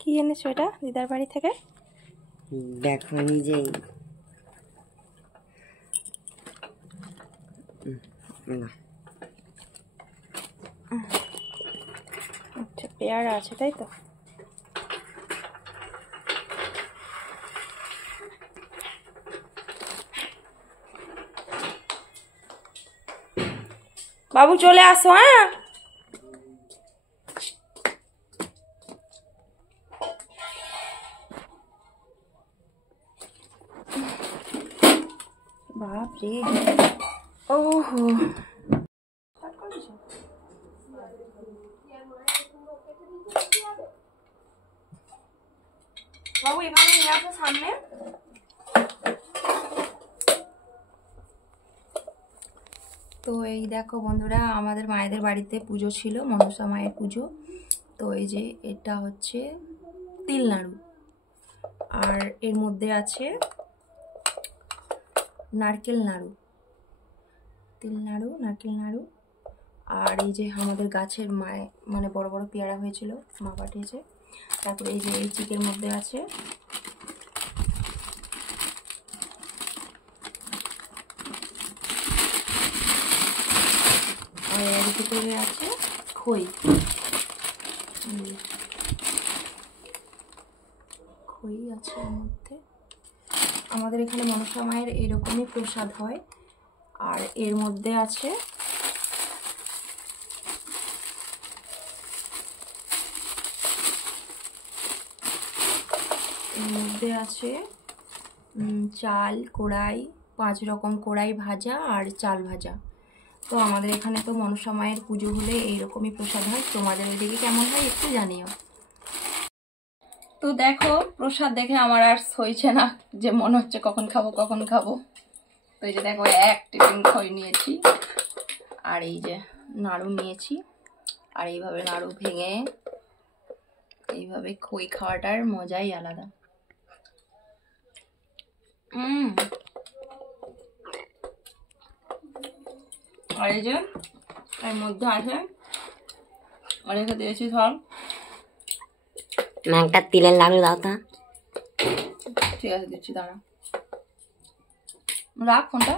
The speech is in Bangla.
কি এনেছো এটা দিদার বাড়ি থেকে? দেখো নিজেই। আচ্ছা, পেয়ারা আছে তাই তো? বাবু চলে আসো। হ্যাঁ, বাপ রে, ওহো বাবু এখানে নিয়ে আসো সামনে। তো এই দেখো বন্ধুরা, আমাদের মায়েদের বাড়িতে পুজো ছিল, মনসা মায়ের পুজো। তো এই যে এটা হচ্ছে তিল নাড়ু, আর এর মধ্যে আছে নারকেল নাড়ু, তিল নাড়ু, নারকেল নাড়ু। আর এই যে আমাদের গাছের মায়ে মানে বড় বড় পেয়ারা হয়েছিল, মা পাঠিয়েছে। তারপরে এই যে এই চিকের মধ্যে আছে আর এর ভিতরে আছে খই। খই আছে এর মধ্যে। আমাদের এখানে মনসা মায়ের এরকমই প্রসাদ হয়। আর এর মধ্যে আছে চাল কোড়াই, 5 রকম কোড়াই ভাজা আর চাল ভাজা। তো আমাদের এখানে তো মনসা মায়ের পুজো হলে এইরকমই প্রসাদ হয়। তোমাদের ওইদিকে কেমন হয় একটু জানিও। তো দেখো, প্রসাদ দেখে আমার আর সইছে না, যে মনে হচ্ছে কখন খাবো কখন খাবো। তো এই যে দেখো, এক টিফিন খই নিয়েছি, আর এই যে নাড়ু নিয়েছি। আর এইভাবে নাড়ু ভেঙে এইভাবে খই খাওয়াটার মজাই আলাদা। আর এই যে এর মধ্যে আছে, আর রেখে দিয়েছি সব। একটা তিলের লাড়ু দাও তা। ঠিক আছে, দিচ্ছি, দাঁড়া, রাখ ফোনটা।